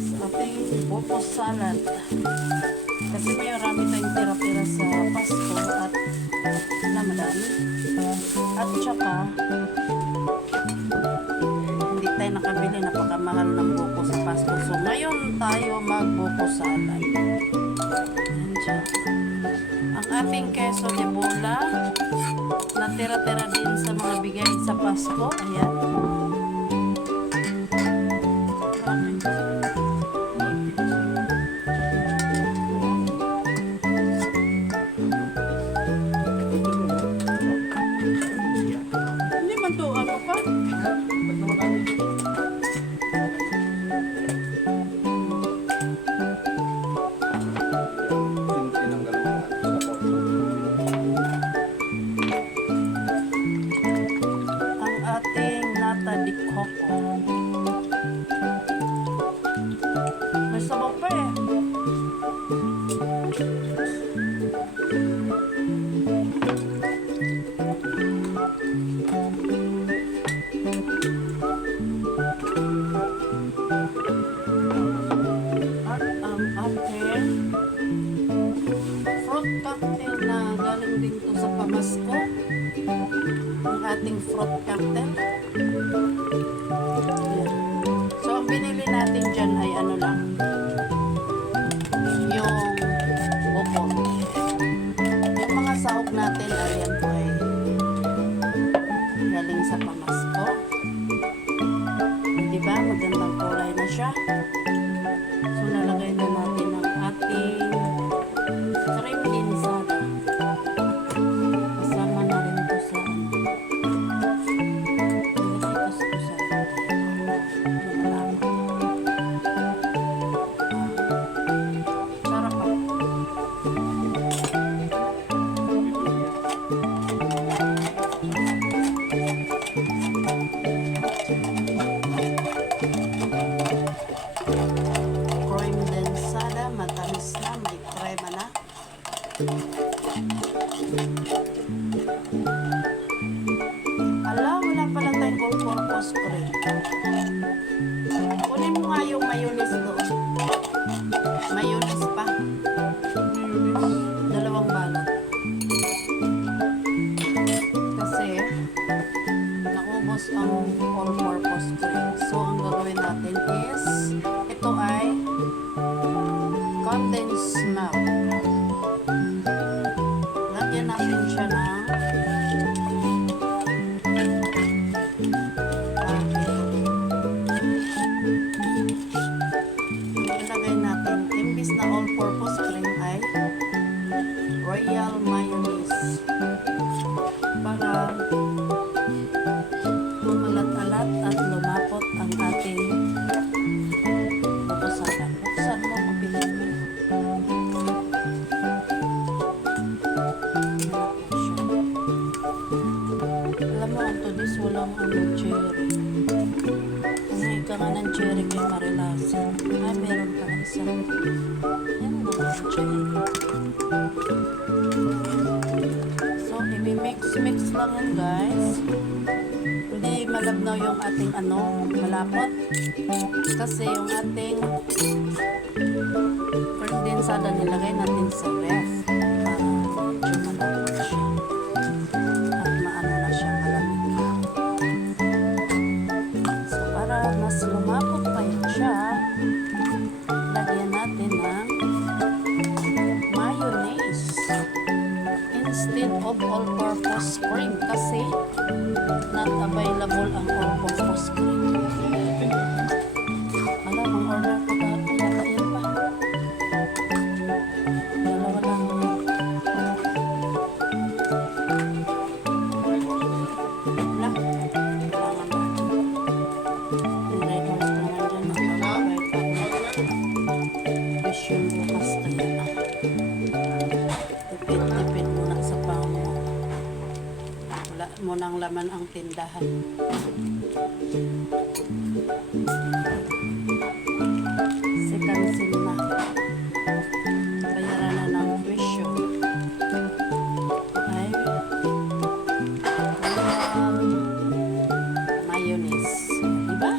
sa ating buko salad. Kasi may marami tayong tira-tira sa Pasko at na madami. At saka, hindi tayo nakabili, napakamahal ng buko sa Pasko. So, ngayon tayo mag-buko salad. Andiyan. Ang ating queso de bola, natira-tira din sa mga bigay sa Pasko. Ayan. Hindi man to ano pa? Ang ating nata de coco. May sabaw pa eh. At ang ating fruit cocktail na galing din to sa pamasko. Ang ating fruit cocktail. Ayan. So, ang binili natin dyan ay ano lang. Yung buko. Yung mga sahog natin, ayan po ay galing sa pamasko. Diba? Magandang kulay na siya. So, nalagay na natin ang ating cream insada. Kasama na rin ito sa nilagay ko sa sarap pa. Cream densada, matamis na, may crema na. Ala, wala pala tayong all-purpose cream. Kunin mo nga yung mayonnaise doon. Mayonnaise pa. Dalawang balot. Kasi, naubos ang all-purpose cream. So, ang gagawin natin is, ito ay condensed milk. Lagyan natin siya ng ilagay natin, imbis na all-purpose cream ay royal mayonnaise para lumalat-alat at lumapot ang ating bukusalan. Buksan mo, mapilit mo. Alam mo, ang tudis walang cherry. Kasi ka nga ng cherry kay Marilasa. Ah, meron pa isa. Yan ang cherry. So, i-mix lang yan, guys. Hindi malabnaw yung ating malapot. Kasi yung ating condensada nilagay natin sa ref. Para medyo malapot siya. At maano na siya, malamig. So, para mas lumapot pa yun siya, lagyan natin ng mayonnaise instead of all-purpose cream kasi not available ang all-purpose cream. Alam, ang order ko dati yata yan pa. Dalawa lang. Wala. Kailangan ba? I-record ko naman dyan. Fish yung bukas kaya na. Tipid-tipid muna sa pang mo. Wala mo nang laman ang tindahan. Second sin na. Bayaran na ng tuition. Okay. Mayonnaise. Diba?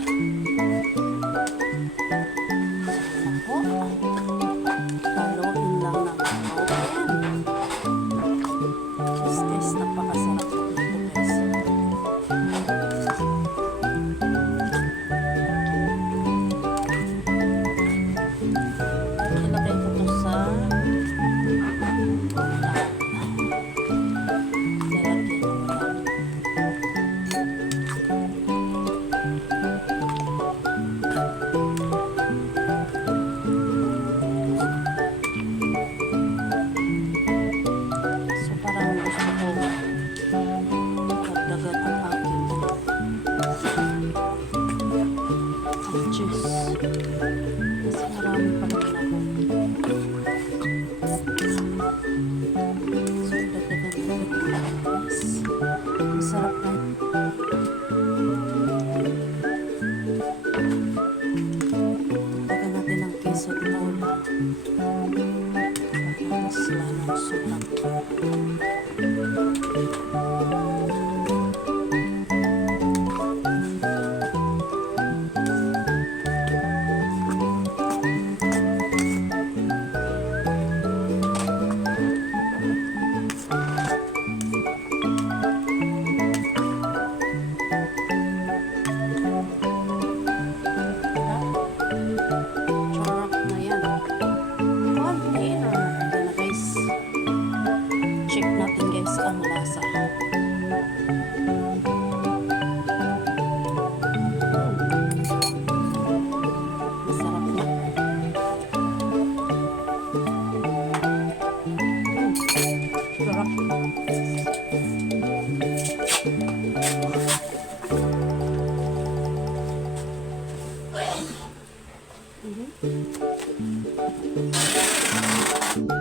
Mas marami pa naman ako. So, dagdagan ko guys. Masarap na. Dagdagan natin ng queso de bola. Para mas lalong sumak. Charap na yan. Container. Ayan na guys. Check natin guys ang lasa. Masarap na. Sarap. Mhm.